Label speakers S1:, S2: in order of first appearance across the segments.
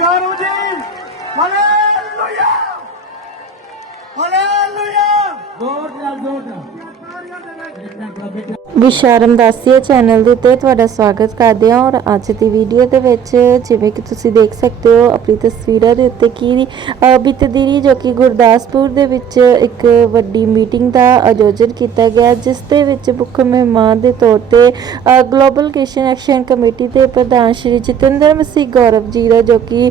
S1: Gaurav ji hallelujah hallelujah
S2: ਜ਼ੋਰ ਨਾਲ ਜ਼ੋਰ ਨਾਲ
S3: ਵਿਸ਼ਾਰਮ ਦਾਸੀਆ ਚੈਨਲ ਦੇ ਉੱਤੇ ਤੁਹਾਡਾ ਸਵਾਗਤ ਕਰਦੇ ਹਾਂ ਔਰ ਅੱਜ ਦੀ ਵੀਡੀਓ ਦੇ ਵਿੱਚ ਜਿਵੇਂ ਕਿ ਤੁਸੀਂ ਦੇਖ ਸਕਦੇ ਹੋ ਆਪਣੀ ਤਸਵੀਰਾਂ ਦੇ ਉੱਤੇ ਕੀ ਅ, ਬੀਤਦੀ ਰਹੀ ਜੋ ਕਿ ਗੁਰਦਾਸਪੁਰ ਦੇ ਵਿੱਚ ਇੱਕ ਵੱਡੀ ਮੀਟਿੰਗ ਦਾ ਆਯੋਜਨ ਕੀਤਾ ਗਿਆ ਜਿਸ ਦੇ ਵਿੱਚ ਮੁੱਖ ਮਹਿਮਾਨ ਦੇ ਤੌਰ ਤੇ ਗਲੋਬਲ ਕਿਸ਼ਨ ਐਕਸ਼ਨ ਕਮੇਟੀ ਦੇ ਪ੍ਰਧਾਨ ਸ਼੍ਰੀ ਜਤਿੰਦਰ ਮਸੀਹ ਗੌਰਵ ਜੀ ਦਾ ਜੋ ਕਿ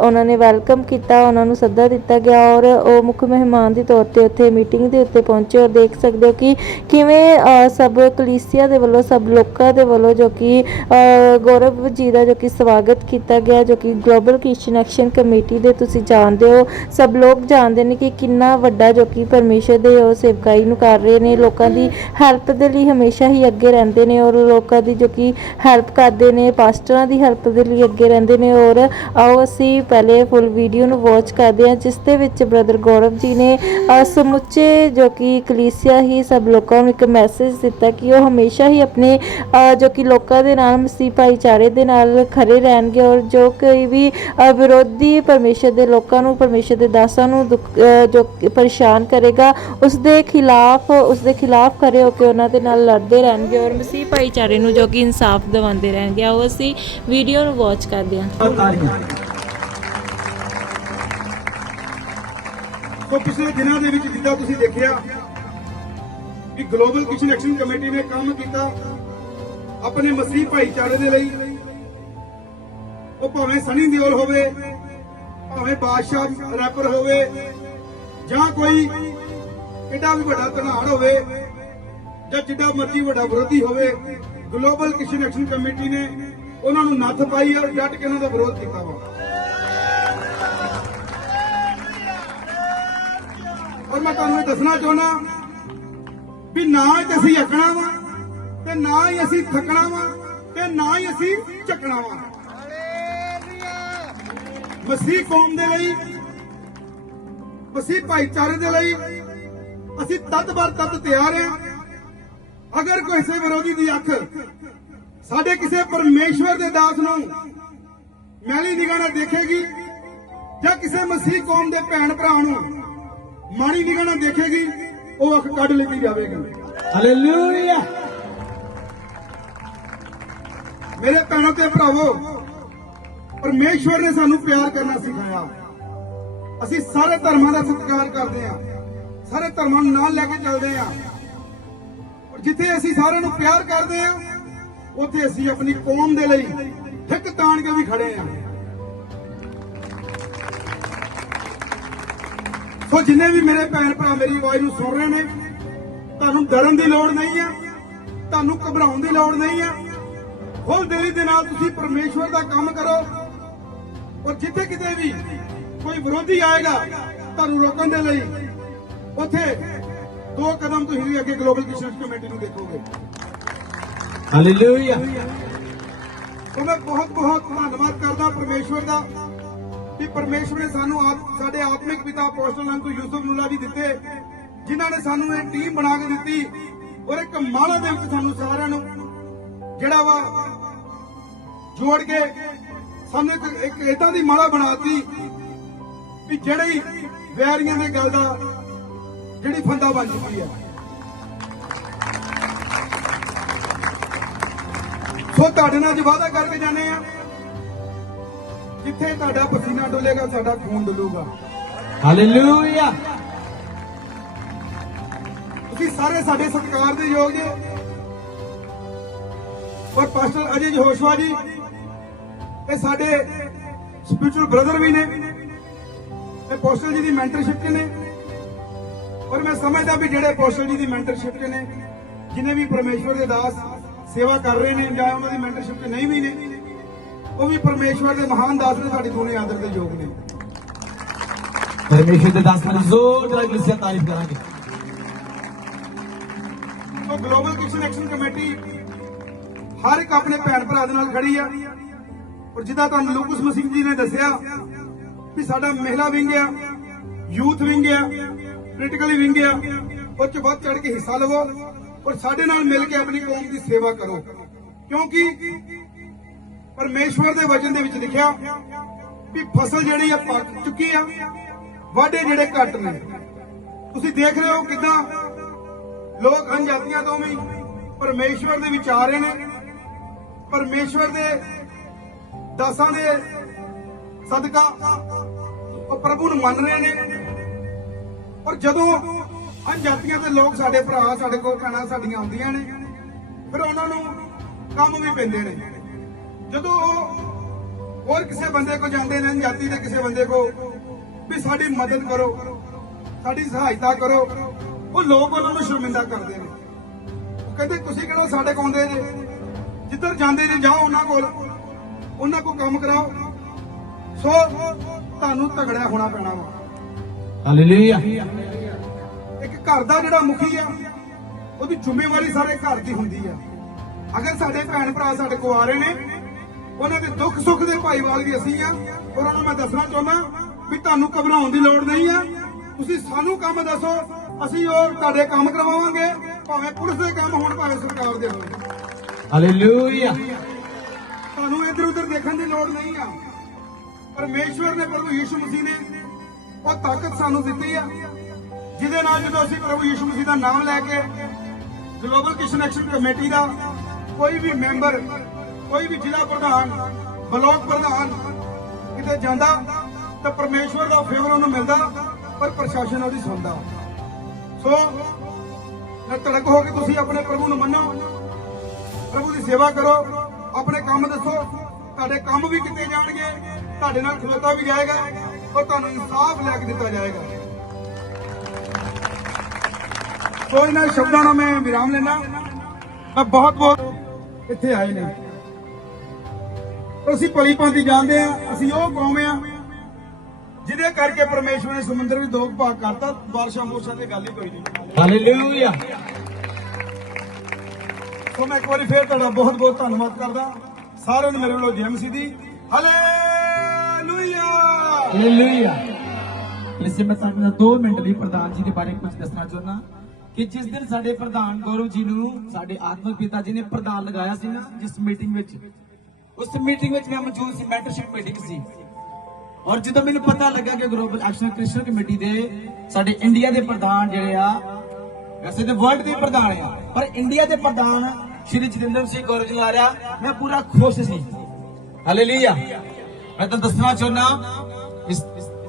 S3: ਉਹਨਾਂ ਨੇ ਵੈਲਕਮ ਕੀਤਾ ਉਹਨਾਂ ਨੂੰ ਸੱਦਾ ਦਿੱਤਾ ਗਿਆ ਔਰ ਉਹ ਮੁੱਖ ਮਹਿਮਾਨ ਦੇ ਤੌਰ ਤੇ ਉੱਥੇ ਮੀਟਿੰਗ ਦੇ ਉੱਤੇ ਪਹੁੰਚੇ ਔਰ ਦੇਖ ਸਕਦੇ ਹੋ ਕਿ ਕਿਵੇਂ ਸਭ ਕਲੀਸਿਆ ਦੇ ਵੱਲੋਂ ਸਭ ਲੋਕਾਂ ਦੇ ਵੱਲੋਂ ਜੋ ਕਿ ਗੌਰਵ ਜੀ ਦਾ ਜੋ ਕਿ ਸਵਾਗਤ ਕੀਤਾ ਗਿਆ, ਜੋ ਕਿ ਗਲੋਬਲ ਕ੍ਰਿਸਚੀਅਨ ਐਕਸ਼ਨ ਕਮੇਟੀ ਦੇ ਤੁਸੀਂ ਜਾਣਦੇ ਹੋ। ਸਭ ਲੋਕ ਜਾਣਦੇ ਨੇ ਕਿ ਕਿੰਨਾ ਵੱਡਾ ਜੋ ਕਿ ਪਰਮੇਸ਼ਰ ਦੇ ਉਹ ਸੇਵਕਾਈ ਨੂੰ ਕਰ ਰਹੇ ਨੇ। ਲੋਕਾਂ ਦੀ ਹੈਲਪ ਦੇ ਲਈ ਹਮੇਸ਼ਾ ਹੀ ਅੱਗੇ ਰਹਿੰਦੇ ਨੇ ਔਰ ਲੋਕਾਂ ਦੀ ਜੋ ਕਿ ਹੈਲਪ ਕਰਦੇ ਨੇ, ਪਾਸਟਰਾਂ ਦੀ ਹੈਲਪ ਦੇ ਲਈ ਅੱਗੇ ਰਹਿੰਦੇ ਨੇ ਔਰ ਆਓ ਅਸੀਂ ਪਹਿਲੇ ਫੁੱਲ ਵੀਡੀਓ ਨੂੰ ਵਾਚ ਕਰਦੇ ਹਾਂ, ਜਿਸ ਦੇ ਵਿੱਚ ਬ੍ਰਦਰ ਗੌਰਵ ਜੀ ਨੇ ਸਮੁੱਚੇ ਜੋ ਕਿ ਕਲੀਸਿਆ ਹੀ ਸਭ ਲੋਕਾਂ ਨੂੰ ਇੱਕ ਮੈਸੇਜ ਦਿੱਤਾ ਕਿ ਉਹ ਹਮੇਸ਼ਾ ਹੀ ਆਪਣੇ ਜੋ ਕਿ ਲੋਕਾਂ ਦੇ ਨਾਲ ਮਸੀਹ ਭਾਈਚਾਰੇ ਦੇ ਨਾਲ ਖੜੇ ਰਹਿਣਗੇ ਔਰ ਜੋ ਕੋਈ ਵੀ ਵਿਰੋਧੀ ਪਰਮੇਸ਼ਰ ਦੇ ਲੋਕਾਂ ਨੂੰ, ਪਰਮੇਸ਼ਰ ਦੇ ਦਾਸਾਂ ਨੂੰ ਦੁੱਖ- ਜੋ ਪਰੇਸ਼ਾਨ ਕਰੇਗਾ, ਉਸ ਦੇ ਖਿਲਾਫ, ਉਸ ਦੇ ਖਿਲਾਫ ਖੜੇ ਹੋ ਕੇ ਉਹਨਾਂ ਦੇ ਨਾਲ ਲੜਦੇ ਰਹਿਣਗੇ ਔਰ ਮਸੀਹ ਭਾਈਚਾਰੇ ਨੂੰ ਜੋ ਕਿ ਇਨਸਾਫ ਦਿਵਾਉਂਦੇ ਰਹਿਣਗੇ। ਆਓ ਅਸੀਂ ਵੀਡੀਓ ਨੂੰ ਵਾਚ ਕਰਦੇ ਹਾਂ।
S1: ਸੋ ਪਿਛਲੇ ਦਿਨਾਂ ਦੇ ਵਿੱਚ ਜਿੱਦਾਂ ਤੁਸੀਂ ਦੇਖਿਆ ਕਿ ਗਲੋਬਲ ਕਿਚਨ ਐਕਸ਼ਨ ਕਮੇਟੀ ਨੇ ਕੰਮ ਕੀਤਾ ਆਪਣੇ ਮਸੀਹ ਭਾਈਚਾਰੇ ਦੇ ਲਈ। ਉਹ ਭਾਵੇਂ ਸਨੀ ਦਿਓਲ ਹੋਵੇ, ਭਾਵੇਂ ਬਾਦਸ਼ਾਹ ਰੈਪਰ ਹੋਵੇ, ਜਾਂ ਕੋਈ ਕਿੱਡਾ ਵੀ ਵੱਡਾ ਧਨਾੜ ਹੋਵੇ, ਜਾਂ ਜਿੱਡਾ ਮਰਜ਼ੀ ਵੱਡਾ ਵਿਰੋਧੀ ਹੋਵੇ ਗਲੋਬਲ ਕਿਚਨ ਐਕਸ਼ਨ ਕਮੇਟੀ ਨੇ ਉਹਨਾਂ ਨੂੰ ਨੱਥ ਪਾਈ ਔਰ ਡਟ ਕੇ ਉਹਨਾਂ ਦਾ ਵਿਰੋਧ ਕੀਤਾ ਵਾ। ਔਰ ਮੈਂ ਤੁਹਾਨੂੰ ਇਹ ਦੱਸਣਾ ਚਾਹੁੰਦਾ ਵੀ ਨਾ ਹੀ ਤੇ ਅਸੀਂ ਅੱਕਣਾ ਵਾ, ਤੇ ਨਾ ਹੀ ਅਸੀਂ ਥੱਕਣਾ ਵਾ, ਤੇ ਨਾ ਹੀ ਅਸੀਂ ਝਕਣਾ ਵਾ। ਮਸੀਹ ਕੌਮ ਦੇ ਲਈ, ਮਸੀਹ ਭਾਈਚਾਰੇ ਦੇ ਲਈ ਅਸੀਂ ਤਦ ਬਰ ਤਦ ਤਿਆਰ ਹਾਂ। ਅਗਰ ਕਿਸੇ ਵਿਰੋਧੀ ਦੀ ਅੱਖ ਸਾਡੇ ਕਿਸੇ ਪਰਮੇਸ਼ਵਰ ਦੇ ਦਾਸ ਨੂੰ ਮੈਲੀ ਨਿਗਾਹ ਨਾਲ ਦੇਖੇਗੀ ਜਾਂ ਕਿਸੇ ਮਸੀਹ ਕੌਮ ਦੇ ਭੈਣ ਭਰਾ ਨੂੰ ਮਾੜੀ ਨਿਗਾਹ ਨਾਲ ਦੇਖੇਗੀ ਉਹ ਅੱਖ ਕੱਢ ਲਈ ਜਾਵੇਗੀ।
S2: ਹਾਲੇਲੂਇਆ।
S1: ਮੇਰੇ ਭੈਣੋ ਤੇ ਭਰਾਵੋ ਪਰਮੇਸ਼ਵਰ ਨੇ ਸਾਨੂੰ ਪਿਆਰ ਕਰਨਾ ਸਿਖਾਇਆ। ਅਸੀਂ ਸਾਰੇ ਧਰਮਾਂ ਦਾ ਸਤਿਕਾਰ ਕਰਦੇ ਹਾਂ। ਸਾਰੇ ਧਰਮਾਂ ਨੂੰ ਨਾਲ ਲੈ ਕੇ ਚੱਲਦੇ ਹਾਂ। ਔਰ ਜਿੱਥੇ ਅਸੀਂ ਸਾਰਿਆਂ ਨੂੰ ਪਿਆਰ ਕਰਦੇ ਹਾਂ ਉੱਥੇ ਅਸੀਂ ਆਪਣੀ ਕੌਮ ਦੇ ਲਈ ਠਿੱਕ ਤਾਣ ਕੇ ਵੀ ਖੜੇ ਹਾਂ। ਸੋ ਜਿੰਨੇ ਵੀ ਮੇਰੇ ਭੈਣ ਭਰਾ ਮੇਰੀ ਆਵਾਜ਼ ਨੂੰ ਸੁਣ ਰਹੇ ਨੇ ਤੁਹਾਨੂੰ ਡਰਨ ਦੀ ਲੋੜ ਨਹੀਂ ਹੈ ਤੁਹਾਨੂੰ ਘਬਰਾਉਣ ਦੀ ਲੋੜ ਨਹੀਂ ਹੈ ਖੁੱਲ ਦਿਲੀ ਦੇ ਨਾਲ ਤੁਸੀਂ ਪਰਮੇਸ਼ਵਰ ਦਾ ਕੰਮ ਕਰੋ। ਔਰ ਜਿੱਥੇ ਕਿਤੇ ਵੀ ਕੋਈ ਵਿਰੋਧੀ ਆਏਗਾ ਤੁਹਾਨੂੰ ਰੋਕਣ ਦੇ ਲਈ ਉੱਥੇ ਦੋ ਕਦਮ ਤੁਸੀਂ ਵੀ ਅੱਗੇ ਗਲੋਬਲ ਕਿਸ਼ਨ ਕਮੇਟੀ ਨੂੰ ਦੇਖੋਗੇ।
S2: ਹਾਲੇਲੂਇਆ
S1: ਮੈਂ ਬਹੁਤ ਬਹੁਤ ਧੰਨਵਾਦ ਕਰਦਾ ਪਰਮੇਸ਼ਵਰ ਦਾ। ਕਿ ਪਰਮੇਸ਼ਵਰ ਨੇ ਸਾਨੂੰ ਆਪ- ਸਾਡੇ ਆਤਮਿਕ ਪਿਤਾ ਅਪੋਸਟਲ ਅੰਕੂ ਯੂਸਫ ਮੁੱਲਾ ਜੀ ਦਿੱਤੇ, ਜਿਨ੍ਹਾਂ ਨੇ ਸਾਨੂੰ ਇਹ ਟੀਮ ਬਣਾ ਕੇ ਦਿੱਤੀ ਔਰ ਇੱਕ ਮਾਲਾ ਦੇ ਵਿੱਚ ਸਾਨੂੰ ਸਾਰਿਆਂ ਨੂੰ ਜਿਹੜਾ ਵਾ ਜੋੜ ਕੇ ਸਾਨੂੰ ਇੱਕ ਇੱਕ ਇਦਾਂ ਦੀ ਮਾਲਾ ਬਣਾਤੀ ਵੀ ਜਿਹੜੀ ਵੈਰੀਆਂ ਦੇ ਗੱਲ ਦਾ ਜਿਹੜੀ ਫੰਦਾ ਬਣ ਚੁੱਕੀ ਹੈ। ਸੋ ਤੁਹਾਡੇ ਨਾਲ ਅੱਜ ਵਾਅਦਾ ਕਰਕੇ ਜਾਣੇ ਆ ਜਿੱਥੇ ਤੁਹਾਡਾ ਪਸੀਨਾ ਡੁੱਲੇਗਾ ਸਾਡਾ ਖੂਨ ਡੁੱਲੂਗਾ।
S2: ਹਾਲੇਲੂਇਆ।
S1: ਤੁਸੀਂ ਸਾਰੇ ਸਾਡੇ ਸਤਿਕਾਰ ਦੇ ਯੋਗ ਜੇ। ਔਰ ਪਾਸਟਰ ਅਜੇ ਜੋਸ਼ਵਾ ਜੀ ਇਹ ਸਾਡੇ ਸਪਿਰਚੁਅਲ ਬ੍ਰਦਰ ਵੀ ਨੇ ਇਹ ਪੋਸਟਲ ਜੀ ਦੀ ਮੈਂਟਰਸ਼ਿਪ 'ਚ ਨੇ ਔਰ ਮੈਂ ਸਮਝਦਾ ਵੀ ਜਿਹੜੇ ਪੋਸਟਲ ਜੀ ਦੀ ਮੈਂਟਰਸ਼ਿਪ 'ਚ ਨੇ ਜਿਨੇ ਵੀ ਪਰਮੇਸ਼ਵਰ ਦੇ ਦਾਸ ਸੇਵਾ ਕਰ ਰਹੇ ਨੇ ਜਾਂ ਉਹਨਾਂ ਦੀ ਮੈਂਟਰਸ਼ਿਪ 'ਚ ਨਹੀਂ ਵੀ ਨੇ ਉਹ ਵੀ ਪਰਮੇਸ਼ਵਰ ਦੇ ਮਹਾਨ ਦਾਸ ਨੇ ਸਾਡੀ ਦੋਨੇ ਆਦਰ ਦੇ ਯੋਗ ਨੇ।
S2: ਪਰਮੇਸ਼ਰ ਦੇ ਦਾਸਾਂ ਦੀ ਜ਼ੋਰ ਨਾਲ ਮਿਸਿਆ ਤਾਰੀਫ ਕਰਾਂਗੇ।
S1: So global kitchen action committee ਹਰ ਇੱਕ ਆਪਣੇ ਭੈਣ ਭਰਾ ਦੇ ਨਾਲ ਖੜੀ ਆ। ਔਰ ਜਿੱਦਾਂ ਤੁਹਾਨੂੰ ਲੂਕਸ ਮਸੀਹ ਜੀ ਨੇ ਦੱਸਿਆ ਵੀ ਸਾਡਾ ਮਹਿਲਾ ਵਿੰਗ ਆ ਯੂਥ ਵਿੰਗ ਆ ਪੋਲੀਟੀਕਲੀ ਵਿੰਗ ਆ ਉਹ ਚ ਵੱਧ ਚੜ ਕੇ ਹਿੱਸਾ ਲਵੋ ਔਰ ਸਾਡੇ ਨਾਲ ਮਿਲ ਕੇ ਆਪਣੀ ਕੌਮ ਦੀ ਸੇਵਾ ਕਰੋ। ਕਿਉਂਕਿ ਪਰਮੇਸ਼ਵਰ ਦੇ ਵਚਨ ਦੇ ਵਿੱਚ ਲਿਖਿਆ ਵੀ ਫਸਲ ਜਿਹੜੀ ਆ ਪੱਕ ਚੁੱਕੀ ਆ, ਵਾਢੇ ਜਿਹੜੇ ਘੱਟ ਨੇ। ਤੁਸੀਂ ਦੇਖ ਰਹੇ ਹੋ ਕਿਦਾਂ ਲੋਕ ਅਣਜਾਤੀਆਂ ਤੋਂ ਵੀ ਪਰਮੇਸ਼ਵਰ ਦੇ ਵਿੱਚ ਆ ਰਹੇ ਨੇ। ਪਰਮੇਸ਼ਵਰ ਦੇ ਦਾਸਾਂ ਦੇ ਸਦਕਾ ਉਹ ਪ੍ਰਭੂ ਨੂੰ ਮੰਨ ਰਹੇ ਨੇ। ਔਰ ਜਦੋਂ ਅਣਜਾਤੀਆਂ ਦੇ ਲੋਕ ਸਾਡੇ ਭਰਾ, ਸਾਡੇ ਕੋਲ ਭੈਣਾਂ ਸਾਡੀਆਂ ਆਉਂਦੀਆਂ ਨੇ, ਫਿਰ ਉਹਨਾਂ ਨੂੰ ਕੰਮ ਵੀ ਪੈਂਦੇ ਨੇ। ਜਦੋਂ ਉਹ ਹੋਰ ਕਿਸੇ ਬੰਦੇ ਕੋ ਜਾਂਦੇ ਨੇ ਅਣਜਾਤੀ ਦੇ ਕਿਸੇ ਬੰਦੇ ਕੋ ਵੀ ਸਾਡੀ ਮਦਦ ਕਰੋ ਸਾਡੀ ਸਹਾਇਤਾ ਕਰੋ ਉਹ ਲੋਕ ਉਹਨਾਂ ਨੂੰ ਸ਼ਰਮਿੰਦਾ ਕਰਦੇ ਨੇ। ਉਹ ਕਹਿੰਦੇ ਤੁਸੀਂ ਕਿਹੜਾ ਸਾਡੇ ਕੋਲ ਆਉਂਦੇ ਨੇ ਜਿੱਧਰ ਜਾਂਦੇ ਨੇ ਜਾਓ ਉਹਨਾਂ ਕੋਲ ਉਹਨਾਂ ਕੋਲ ਕੰਮ ਕਰਾਓ। ਸੋ ਤੁਹਾਨੂੰ ਤਗੜਾ ਹੋਣਾ ਪੈਣਾ ਵਾ।
S2: ਹਾਲੇਲੂਇਆ
S1: ਇੱਕ ਘਰ ਦਾ ਜਿਹੜਾ ਮੁਖੀ ਆ ਉਹਦੀ ਜ਼ਿੰਮੇਵਾਰੀ ਸਾਰੇ ਘਰ ਦੀ ਹੁੰਦੀ ਆ। ਅਗਰ ਸਾਡੇ ਭੈਣ ਭਰਾ ਸਾਡੇ ਕੋਲ ਆ ਰਹੇ ਨੇ ਉਹਨਾਂ ਦੇ ਦੁੱਖ ਸੁੱਖ ਦੇ ਭਾਈਵਾਲ ਵੀ ਅਸੀਂ ਆ। ਉਹਨਾਂ ਨੂੰ ਮੈਂ ਦੱਸਣਾ ਚਾਹੁੰਦਾ ਵੀ ਤੁਹਾਨੂੰ ਘਬਰਾਉਣ ਦੀ ਲੋੜ ਨਹੀਂ ਆ। ਤੁਸੀਂ ਸਾਨੂੰ ਕੰਮ ਦੱਸੋ ਅਸੀਂ ਉਹ ਤੁਹਾਡੇ ਕੰਮ ਕਰਵਾਵਾਂਗੇ ਭਾਵੇਂ ਪੁਲਿਸ ਦੇ ਕੰਮ ਹੋਣ ਭਾਵੇਂ ਸਰਕਾਰ ਦੇ ਹੋਣ।
S2: ਹਾਲੇਲੂਇਆ
S1: ਤੁਹਾਨੂੰ ਇੱਧਰ ਉੱਧਰ ਦੇਖਣ ਦੀ ਲੋੜ ਨਹੀਂ ਆ। ਪਰਮੇਸ਼ਵਰ ਨੇ ਪ੍ਰਭੂ ਯੀਸ਼ੂ ਮਸੀਹ ਨੇ ਉਹ ਤਾਕਤ ਸਾਨੂੰ ਦਿੱਤੀ ਆ। ਜਿਹਦੇ ਨਾਲ ਜਦੋਂ ਅਸੀਂ ਪ੍ਰਭੂ ਯੀਸ਼ੂ ਮਸੀਹ ਦਾ ਨਾਮ ਲੈ ਕੇ ਗਲੋਬਲ ਕਿਸ਼ਨ ਐਕਸ਼ਨ ਕਮੇਟੀ ਦਾ ਕੋਈ ਵੀ ਮੈਂਬਰ ਕੋਈ ਵੀ ਜ਼ਿਲ੍ਹਾ ਪ੍ਰਧਾਨ, ਬਲਾਕ ਪ੍ਰਧਾਨ ਕਿਤੇ ਜਾਂਦਾ ਤਾਂ ਪਰਮੇਸ਼ਵਰ ਦਾ ਫੇਵਰ ਉਹਨੂੰ ਮਿਲਦਾ, ਪਰ ਪ੍ਰਸ਼ਾਸਨ ਉਹਦੀ ਸੁਣਦਾ। ਸੋ, ਮੈਂ ਤੜਕ ਹੋ ਕੇ ਤੁਸੀਂ ਆਪਣੇ ਪ੍ਰਭੂ ਨੂੰ ਮੰਨੋ। ਪ੍ਰਭੂ ਦੀ ਸੇਵਾ ਕਰੋ, ਆਪਣੇ ਕੰਮ ਦੱਸੋ। ਤੁਹਾਡੇ ਕੰਮ ਵੀ ਕੀਤੇ ਜਾਣਗੇ, ਤੁਹਾਡੇ ਨਾਲ ਖਲੋਤਾ ਵੀ ਜਾਏਗਾ, ਔਰ ਤੁਹਾਨੂੰ ਇਨਸਾਫ ਲੈ ਕੇ ਦਿੱਤਾ ਜਾਏਗਾ। ਸੋ ਇਹਨਾਂ ਸ਼ਬਦਾਂ ਨੂੰ ਮੈਂ ਵਿਰਾਮ ਲੈਣਾ ਮੈਂ ਬਹੁਤ ਬਹੁਤ ਇੱਥੇ ਆਏ ਨੇ। ਅਸੀਂ ਭਲੀ ਭਾਂਤੀ ਜਾਣਦੇ ਆ ਅਸੀਂ ਉਹ ਕੌਮ ਆ ਜਿਹਦੇ ਕਰਕੇ ਪਰਮੇਸ਼ਵਰ ਨੇ ਸਮੁੰਦਰ ਵੀ ਦੋ ਕੁ ਭਾਗ ਕਰਤਾ। ਬਾਰਿਸ਼ਾਂ ਮੋਸ਼ਾਂ ਤੇ ਗੱਲ ਹੀ ਕੋਈ ਨਹੀਂ।
S2: ਹਾਲੇਲੂਇਆ
S1: ਸੋ ਮੈਂ ਇੱਕ ਵਾਰੀ ਫੇਰ ਤੁਹਾਡਾ ਬਹੁਤ ਬਹੁਤ ਧੰਨਵਾਦ ਕਰਦਾ। ਸਾਰਿਆਂ ਨੂੰ ਮੇਰੇ ਵੱਲੋਂ ਜੈਮਸੀ ਦੀ। ਹਾਲੇਲੂਇਆ
S2: ਹਾਲੇਲੂਇਆ ਇਸੇ ਮੈਂ ਤੁਹਾਡੇ ਨਾਲ 2 ਮਿੰਟ ਲਈ ਪ੍ਰਧਾਨ ਜੀ ਦੇ ਬਾਰੇ ਕੁਝ ਦੱਸਣਾ ਚਾਹੁੰਦਾ ਕਿ ਜਿਸ ਦਿਨ ਸਾਡੇ ਪ੍ਰਧਾਨ ਗੌਰਵ ਜੀ ਨੂੰ ਸਾਡੇ ਆਤਮਿਕ ਪਿਤਾ ਜੀ ਨੇ ਪ੍ਰਧਾਨ ਲਗਾਇਆ ਸੀ ਨਾ ਜਿਸ ਮੀਟਿੰਗ ਵਿੱਚ ਉਸ ਮੀਟਿੰਗ ਵਿੱਚ ਮੈਂ ਮੌਜੂਦ ਸੀ ਮੈਂਟਰਸ਼ਿਪ ਮੀਟਿੰਗ ਸੀ। ਔਰ ਜਦੋਂ ਮੈਨੂੰ ਪਤਾ ਲੱਗਾ ਕਿ ਗਲੋਬਲ ਐਕਸ਼ਨ ਕ੍ਰਿਸਚਨ ਕਮੇਟੀ ਦੇ ਸਾਡੇ ਇੰਡੀਆ ਦੇ ਪ੍ਰਧਾਨ ਜਿਹੜੇ ਆ, ਵੈਸੇ ਤੇ ਵਰਲਡ ਦੇ ਪ੍ਰਧਾਨ ਆ, ਪਰ ਇੰਡੀਆ ਦੇ ਪ੍ਰਧਾਨ ਸ਼੍ਰੀ ਜਤਿੰਦਰ ਸਿੰਘ ਗੌਰਵ ਜੀ ਆ ਰਿਹਾ ਮੈਂ ਪੂਰਾ ਖੁਸ਼ ਸੀ। ਹਾਲੇਲੂਇਆ ਮੈਂ ਤਾਂ ਦੱਸਣਾ ਚਾਹੁੰਦਾ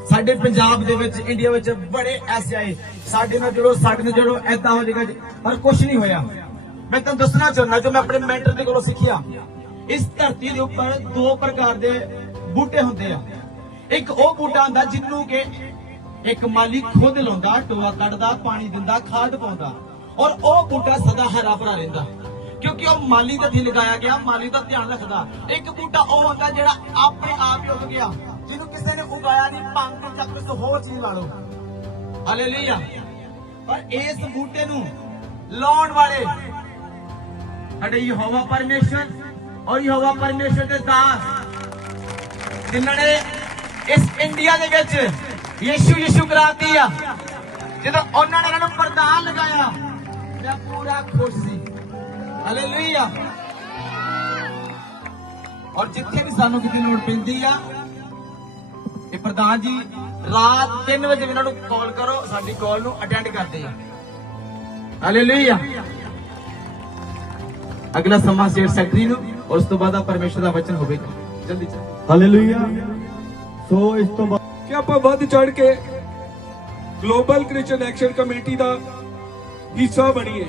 S2: ਸਾਡੇ ਪੰਜਾਬ ਦੇ ਵਿੱਚ ਇੰਡੀਆ ਵਿੱਚ ਬੜੇ ਐਸੇ ਆਏ। ਸਾਡੇ ਨਾਲ ਜੁੜੋ, ਸਾਡੇ ਨਾਲ ਜੁੜੋ ਐਦਾਂ ਹੋ ਜਾਏਗਾ ਪਰ ਕੁਝ ਨਹੀਂ ਹੋਇਆ। ਮੈਂ ਤੁਹਾਨੂੰ ਦੱਸਣਾ ਚਾਹੁੰਦਾ ਜੋ ਮੈਂ ਆਪਣੇ ਮੈਂਟਰ ਦੇ ਕੋਲੋਂ ਸਿੱਖਿਆ ਇਸ ਧਰਤੀ ਦੇ ਉੱਪਰ ਦੋ ਪ੍ਰਕਾਰ ਦੇ ਬੂਟੇ ਹੁੰਦੇ ਆ। ਇੱਕ ਉਹ ਬੂਟਾ ਹੁੰਦਾ ਜਿਹਨੂੰ ਕਿ ਇੱਕ ਮਾਲੀ ਖੁਦ ਲਾਉਂਦਾ, ਟੋਆ ਕੱਢਦਾ, ਪਾਣੀ ਦਿੰਦਾ, ਖਾਦ ਪਾਉਂਦਾ। ਔਰ ਉਹ ਬੂਟਾ ਸਦਾ ਹਰਾ ਭਰਾ ਰਹਿੰਦਾ। ਕਿਉਂਕਿ ਉਹ ਮਾਲੀ ਦਾ ਥੀ ਲਗਾਇਆ ਗਿਆ, ਮਾਲੀ ਦਾ ਧਿਆਨ ਰੱਖਦਾ। ਇੱਕ ਬੂਟਾ ਉਹ ਹੁੰਦਾ ਜਿਹੜਾ ਆਪਣੇ ਆਪ ਹੀ ਉੱਗ ਗਿਆ, ਜਿਹਨੂੰ ਕਿਸੇ ਨੇ ਉਗਾਇਆ ਨਹੀਂ ਪੰਗ ਜਾਂ ਕਿਸੇ ਹੋਰ ਚੀਜ਼ ਲਾ ਲਓ। ਹਾਲੇਲੂਇਆ ਪਰ ਇਸ ਬੂਟੇ ਨੂੰ ਲਾਉਣ ਵਾਲੇ ਸਾਡੇ ਯਹੋਵਾ ਪਰਮੇਸ਼ਰ ਔਰ ਯਹੋਵਾ ਪਰਮੇਸ਼ਰ ਦੇ ਦਾਸ ਜਿਨ੍ਹਾਂ ਨੇ ਇਸ ਇੰਡੀਆ ਦੇ ਵਿੱਚ ਯੀਸ਼ੂ ਯੀਸ਼ੂ ਕਰਾਤੀ ਆ। ਜਦੋਂ ਉਹਨਾਂ ਨੇ ਇਹਨਾਂ ਨੂੰ ਪ੍ਰਧਾਨ ਲਗਾਇਆ, ਮੈਂ ਪੂਰਾ ਖੁਸ਼ ਸੀ। ਹਾਲੇਲੂਇਆ ਔਰ ਜਿੱਥੇ ਵੀ ਸਾਨੂੰ ਕਿਤੇ ਲੋੜ ਪੈਂਦੀ ਆ, ਇਹ ਪ੍ਰਧਾਨ ਜੀ, ਰਾਤ 3 ਵਜੇ ਵੀ ਇਹਨਾਂ ਨੂੰ ਕਾਲ ਕਰੋ, ਸਾਡੀ ਕਾਲ ਨੂੰ ਅਟੈਂਡ ਕਰਦੇ ਆ। ਹਾਲੇਲੂਇਆ ਅਗਲਾ ਸਮਾਂ ਸਟੇਟ ਸੈਕਟਰੀ ਨੂੰ। ਔਰ ਉਸ ਤੋਂ ਬਾਅਦ ਆ ਪਰਮੇਸ਼ਰ ਦਾ ਵਚਨ ਹੋਵੇਗਾ। ਜਲਦੀ ਚੱਲ।
S4: ਹਾਲੇਲੂਇਆ ਸੋ ਇਸ ਤੋਂ ਬਾਅਦ
S5: ਕਿ ਆਪਾਂ ਵੱਧ ਚੜ ਕੇ ਗਲੋਬਲ ਕ੍ਰਿਸਚੀਅਨ ਐਕਸ਼ਨ ਕਮੇਟੀ ਦਾ ਹਿੱਸਾ ਬਣੀਏ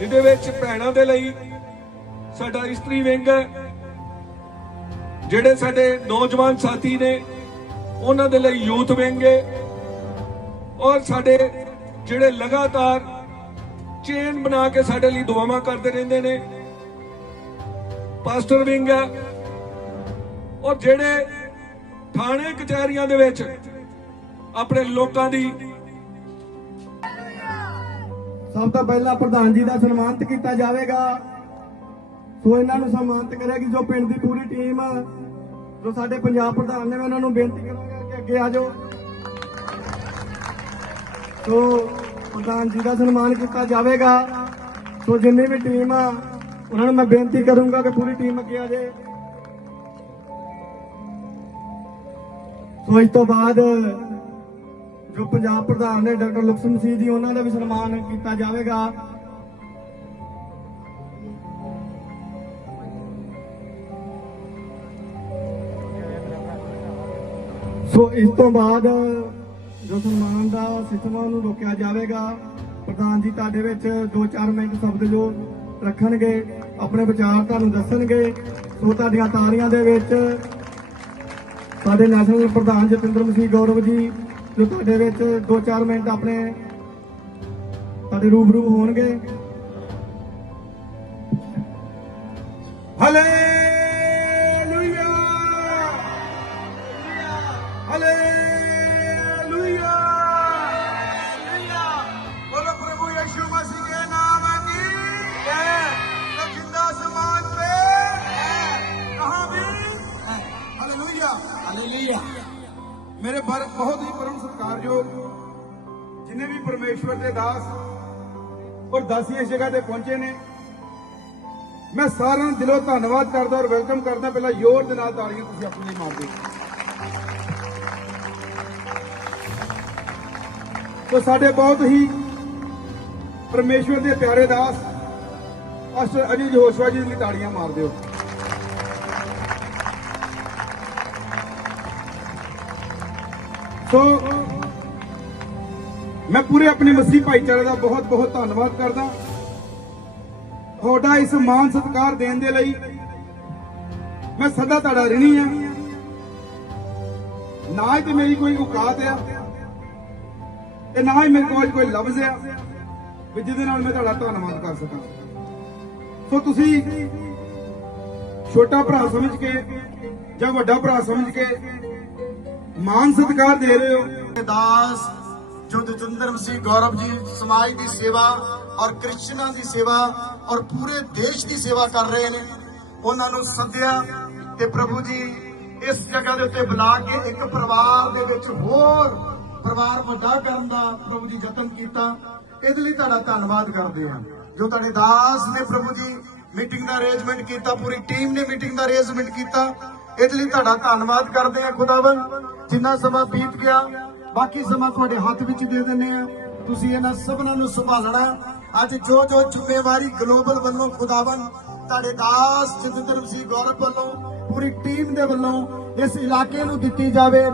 S5: ਜਿਹਦੇ ਵਿੱਚ ਭੈਣਾਂ ਦੇ ਲਈ ਸਾਡਾ ਇਸਤਰੀ ਵਿੰਗ ਹੈ ਜਿਹੜੇ ਸਾਡੇ ਨੌਜਵਾਨ ਸਾਥੀ ਨੇ ਉਹਨਾਂ ਦੇ ਲਈ ਯੂਥ ਵਿੰਗ ਹੈ ਔਰ ਸਾਡੇ ਜਿਹੜੇ ਲਗਾਤਾਰ ਚੇਨ ਬਣਾ ਕੇ ਸਾਡੇ ਲਈ ਦੁਆਵਾਂ ਕਰਦੇ ਰਹਿੰਦੇ ਨੇ ਪਾਸਟਰ ਵਿੰਗ ਹੈ। ਔਰ ਜਿਹੜੇ ਥਾਣੇ, ਕਚਹਿਰੀਆਂ ਦੇ ਵਿੱਚ ਆਪਣੇ ਲੋਕਾਂ ਦੀ
S4: ਸਭ ਤੋਂ ਪਹਿਲਾਂ ਪ੍ਰਧਾਨ ਜੀ ਦਾ ਸਨਮਾਨਿਤ ਕੀਤਾ ਜਾਵੇਗਾ। ਸੋ ਇਹਨਾਂ ਨੂੰ ਸਨਮਾਨਿਤ ਕਰੇਗੀ ਜੋ ਪਿੰਡ ਦੀ ਪੂਰੀ ਟੀਮ, ਜੋ ਸਾਡੇ ਪੰਜਾਬ ਪ੍ਰਧਾਨ ਨੇ, ਮੈਂ ਉਹਨਾਂ ਨੂੰ ਬੇਨਤੀ ਕਰਾਂਗਾ ਕਿ ਅੱਗੇ ਆ ਜਾਓ। ਸੋ ਪ੍ਰਧਾਨ ਜੀ ਦਾ ਸਨਮਾਨ ਕੀਤਾ ਜਾਵੇਗਾ। ਸੋ ਜਿੰਨੀ ਵੀ ਟੀਮ ਆ ਉਹਨਾਂ ਨੂੰ ਮੈਂ ਬੇਨਤੀ ਕਰੂੰਗਾ ਕਿ ਪੂਰੀ ਟੀਮ ਅੱਗੇ ਆ ਜਾਏ। ਸੋ ਇਸ ਤੋਂ ਬਾਅਦ ਜੋ ਪੰਜਾਬ ਪ੍ਰਧਾਨ ਨੇ ਡਾਕਟਰ ਲਖਸਮ ਸਿੰਘ ਜੀ, ਉਹਨਾਂ ਦਾ ਵੀ ਸਨਮਾਨ ਕੀਤਾ ਜਾਵੇਗਾ। ਸੋ ਇਸ ਤੋਂ ਬਾਅਦ ਜੋ ਸਨਮਾਨ ਦਾ ਸਿਸਟਮ ਆ, ਉਹਨੂੰ ਰੋਕਿਆ ਜਾਵੇਗਾ। ਪ੍ਰਧਾਨ ਜੀ, ਤੁਹਾਡੇ ਵਿੱਚ 2-4 ਮਿੰਟ ਸ਼ਬਦ ਜੋ ਰੱਖਣਗੇ। ਆਪਣੇ ਵਿਚਾਰ ਤੁਹਾਨੂੰ ਦੱਸਣਗੇ। ਸੋ ਤੁਹਾਡੀਆਂ ਤਾਰੀਆਂ ਦੇ ਵਿੱਚ ਸਾਡੇ ਨੈਸ਼ਨਲ ਪ੍ਰਧਾਨ ਜਤਿੰਦਰ ਮਸੀਹ ਗੌਰਵ ਜੀ, ਜੋ ਤੁਹਾਡੇ ਵਿੱਚ 2-4 ਮਿੰਟ ਆਪਣੇ, ਤੁਹਾਡੇ ਰੂਬਰੂ ਹੋਣਗੇ।
S1: ਦਾਸੀ ਇਸ ਜਗ੍ਹਾ ਤੇ ਪਹੁੰਚੇ ਨੇ। ਮੈਂ ਸਾਰਿਆਂ ਨੂੰ ਦਿਲੋਂ ਧੰਨਵਾਦ ਕਰਦਾ ਔਰ ਵੈਲਕਮ ਕਰਦਾ। ਪਹਿਲਾਂ ਜ਼ੋਰ ਦੇ ਨਾਲ ਤਾੜੀਆਂ ਤੁਸੀਂ ਆਪਣੇ ਲਈ ਮਾਰ ਤੋ ਸਾਡੇ ਬਹੁਤ ਹੀ ਪਰਮੇਸ਼ਵਰ ਦੇ ਪਿਆਰੇ ਦਾਸ, ਪਾਸਟਰ ਅਜੀਤ ਹੋਸ਼ਵਾ ਜੀ ਲਈ ਤਾੜੀਆਂ ਮਾਰ ਦਿਓ ਸੋ ਮੈਂ ਪੂਰੇ ਆਪਣੇ ਮਸੀਹ ਭਾਈਚਾਰੇ ਦਾ ਬਹੁਤ ਬਹੁਤ ਧੰਨਵਾਦ ਕਰਦਾ। ਤੁਹਾਡਾ ਇਸ ਮਾਨ ਸਤਿਕਾਰ ਦੇਣ ਦੇ ਲਈ ਮੈਂ ਸਦਾ ਤੁਹਾਡਾ ਰਿਣੀ ਆ ਨਾ ਹੀ ਤੇ ਮੇਰੀ ਕੋਈ ਔਕਾਤ ਆ ਤੇ ਨਾ ਹੀ ਮੇਰੇ ਕੋਲ ਕੋਈ ਲਫ਼ਜ਼ ਆ ਵੀ ਜਿਹਦੇ ਨਾਲ ਮੈਂ ਤੁਹਾਡਾ ਧੰਨਵਾਦ ਕਰ ਸਕਾਂ। ਸੋ ਤੁਸੀਂ ਛੋਟਾ ਭਰਾ ਸਮਝ ਕੇ ਜਾਂ ਵੱਡਾ ਭਰਾ ਸਮਝ ਕੇ ਮਾਨ ਸਤਿਕਾਰ ਦੇ ਰਹੇ ਹੋ।
S6: ਦਾਸ ਜੋ ਜਤਿੰਦਰ ਸਿੰਘ ਗੌਰਵ ਜੀ ਸਮਾਜ ਦੀ ਸੇਵਾ ਔਰ ਕ੍ਰਿਸਚਨਾਂ ਦੀ ਸੇਵਾ ਔਰ ਪੂਰੇ ਦੇਸ਼ ਦੀ ਸੇਵਾ ਕਰ ਰਹੇ ਨੇ, ਉਹਨਾਂ ਨੂੰ ਸੱਦਿਆ ਤੇ ਪ੍ਰਭੂ ਜੀ ਇਸ ਜਗ੍ਹਾ ਦੇ ਉੱਤੇ ਬੁਲਾ ਕੇ ਇੱਕ ਪਰਿਵਾਰ ਦੇ ਵਿੱਚ ਹੋਰ ਪਰਿਵਾਰ ਵੱਡਾ ਕਰਨ ਦਾ ਪ੍ਰਭੂ ਜੀ ਯਤਨ ਕੀਤਾ। ਇਹਦੇ ਲਈ ਤੁਹਾਡਾ ਧੰਨਵਾਦ ਕਰਦੇ ਹਾਂ। ਜੋ ਤੁਹਾਡੇ ਦਾਸ ਨੇ ਪ੍ਰਭੂ ਜੀ ਮੀਟਿੰਗ ਦਾ ਅਰੇਂਜਮੈਂਟ ਕੀਤਾ, ਪੂਰੀ ਟੀਮ ਨੇ ਮੀਟਿੰਗ ਦਾ ਅਰੇਂਜਮੈਂਟ ਕੀਤਾ, ਇਹਦੇ ਲਈ ਤੁਹਾਡਾ ਧੰਨਵਾਦ ਕਰਦੇ ਹਾਂ ਖੁਦਾਵੰ ਜਿੰਨਾ ਸਮਾਂ ਬੀਤ ਗਿਆ ਬਾਕੀ ਸਮਾਂ ਤੁਹਾਡੇ ਹੱਥ ਵਿੱਚ ਦੇ ਦਿੰਨੇ ਆ ਤੁਸੀਂ ਇਹਨਾਂ ਸਭਨਾਂ ਨੂੰ ਸੰਭਾਲਣਾ। ਅੱਜ ਜੋ ਜੋ ਜ਼ਿੰਮੇਵਾਰੀ ਗਲੋਬਲ ਵੱਲੋਂ ਖੁਦਾਵੰ ਤੁਹਾਡੇ ਦਾਸ ਜਤਿੰਦਰ ਸਿੰਘ ਗੌਰਵ ਵੱਲੋਂ, ਪੂਰੀ ਟੀਮ ਦੇ ਵੱਲੋਂ ਇਸ ਇਲਾਕੇ ਨੂੰ ਦਿੱਤੀ ਜਾਵੇ।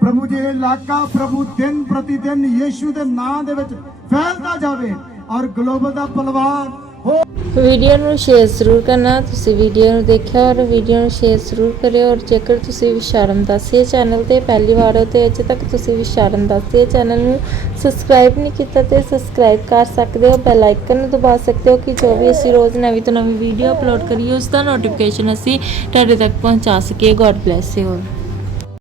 S6: ਪ੍ਰਭੂ ਜੀ, ਇਹ ਇਲਾਕਾ ਪ੍ਰਭੂ ਦਿਨ ਪ੍ਰਤੀ ਦਿਨ ਯੀਸ਼ੂ ਦੇ ਨਾਂ ਦੇ ਵਿੱਚ ਫੈਲਦਾ ਜਾਵੇ ਔਰ ਗਲੋਬਲ ਦਾ ਪਲਵਾਨ
S3: ਵੀਡੀਓ ਨੂੰ ਸ਼ੇਅਰ ਜ਼ਰੂਰ ਕਰਨਾ, ਤੁਸੀਂ ਵੀਡੀਓ ਨੂੰ ਦੇਖਿਆ ਔਰ ਵੀਡੀਓ ਨੂੰ ਸ਼ੇਅਰ ਜ਼ਰੂਰ ਕਰਿਓ ਔਰ ਜੇਕਰ ਤੁਸੀਂ ਵਿਸ਼ਾਰਮ ਦਾਸੀਏ ਚੈਨਲ ਤੇ ਪਹਿਲੀ ਵਾਰ ਹੋ ਤੇ ਅਜੇ ਤੱਕ ਤੁਸੀਂ ਵਿਸ਼ਾਰਮ ਦਾਸੀਏ ਚੈਨਲ ਨੂੰ ਸਬਸਕ੍ਰਾਈਬ ਨਹੀਂ ਕੀਤਾ ਤੇ ਸਬਸਕ੍ਰਾਈਬ ਕਰ ਸਕਦੇ ਹੋ ਬੈਲ ਆਈਕਨ ਨੂੰ ਦਬਾ ਸਕਦੇ ਹੋ ਕਿ ਜੋ ਵੀ ਅਸੀਂ ਰੋਜ਼ ਨਵੀਂ ਤੋਂ ਨਵੀਂ ਵੀਡੀਓ ਅਪਲੋਡ ਕਰੀਏ, ਉਸ ਦਾ ਨੋਟੀਫਿਕੇਸ਼ਨ ਅਸੀਂ ਤੁਹਾਡੇ ਤੱਕ ਪਹੁੰਚਾ ਸਕੀਏ। God bless you